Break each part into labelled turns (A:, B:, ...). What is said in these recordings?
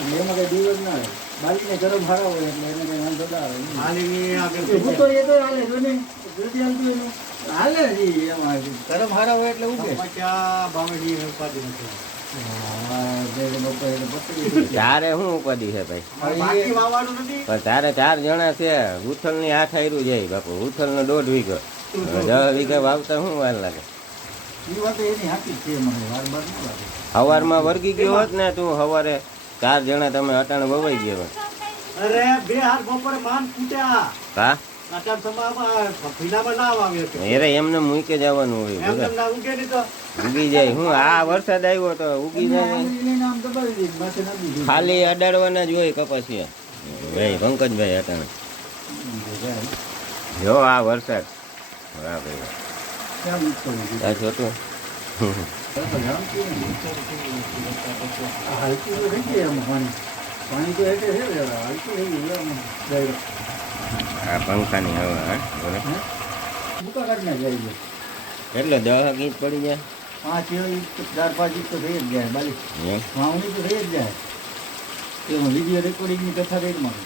A: એમાં કઈ દિવસ ના આવે બાળકીને ગરમ હારા હોય એટલે એને કઈ વાંધો ના આવે.
B: હાલીની આગળ
A: એ હું તો એ તો હાલે જો ને જલ્દી હાલતું એનું હાલે હજી એમાં ગરમ હારા હોય એટલે ઉગે.
B: ક્યાં બાવડી ઉપાધિ નથી.
A: હા, જે બપોરે એટલે પકડી દીધું.
C: તારે શું ઉપાધિ છે ભાઈ? તારે ચાર જણા છે. ઉથલની આઠ આયરું જાય બાપુ. ઉથલ નો દોઢ વીઘો. દસ વીઘા વાવતા શું વાર લાગે?
A: ઈ વાત એની હાકી જ છે મને વાર બાર ન લાગે.
C: સવારમાં વર્ગી ગયો હોત ને તું સવારે ચાર જણા તમે અટાણે વવાઈ ગયો.
B: અરે બે હાથ બપોરે માન ફૂટ્યા.
C: હા? એમને મૂકે જવાનું હોય
B: ઉગે નહીં તો.
C: ઉગી જાય. હું આ વરસાદ આવ્યો તો ઉગી જાય. ખાલી અડાડવાના જ હોય કપાસિયા. ભાઈ પંકજભાઈ અટાણે. જો આ વરસાદ.
A: બરાબર છોટું નહીં. તો જાય આમાં પાણી. પાણી તો એટલે છે જ આમાં direct.
C: આ પંખાની હવા હા બોલો?
A: ભૂકા કાઢીને જાય છે.
C: કેટલો દહ ઇંચ પડી જાય
A: પાંચ ઇંચ, ચાર પાંચ ઇંચ તો થઈ જ જાય બાલી
C: એમ
A: વાવણી તો થઈ જ જાય એમાં વીડિયો રેકોર્ડિંગની કથા કઈ માં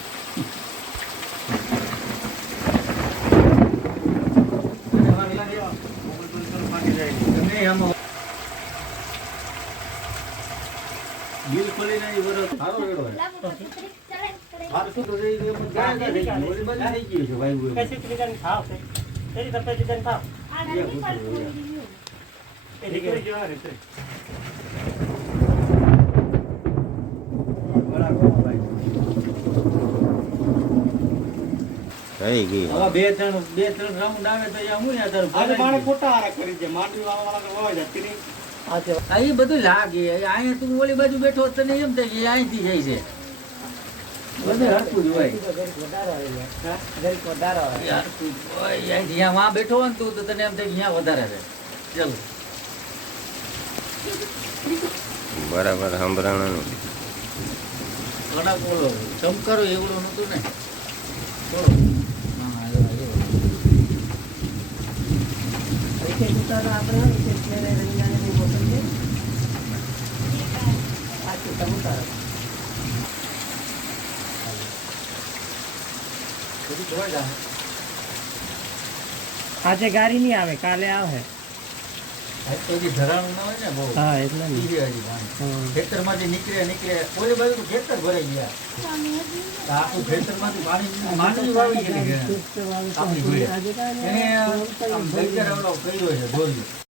A: તમે આમાં બિલ ખોલીને ઈ વરસ સારો રેડો હોય. સાતસો તો થઈ ગયું, પણ ક્યાં ક્યાં થઈ ગયું? ઓલી બાજુ થઈ ગયું છે વાયુ
C: થઈ ગઈ
A: આવા બે ત્રણ બે ત્રણ રાઉન્ડ આવે તો હું
B: ખોટા હારા કરી દે. માંડવી વાવવાવાળા તો નહીં.
A: બધું લાગે. અહીંયા તું ઓલી બાજુ બેઠો તને એમ થાય કે અહીંથી જાય છે. બેઠો હોય ને તું તો તને એમ થાય કે વધારે છે. ચાલો.
C: બરાબર સંભળાણું
A: ઘણા બોલો. ચમકારો એવડો નતું ને થોડો. હા, હા, એવો, એવો. બધું ધોવાઈ જાય.
D: આજે ગાડી નહીં આવે કાલે આવે
A: આજ તો હજી ધરાણું ના હોય ને બહુ
D: હા એટલે.
A: ખેતરમાંથી નીકળે નીકળે ઓલી બાજુ ખેતર ભરાઈ ગયા. આખું ખેતરમાંથી પાણી માંડવી વાવી ગયેલી. એને કર્યો છે દોર્યો.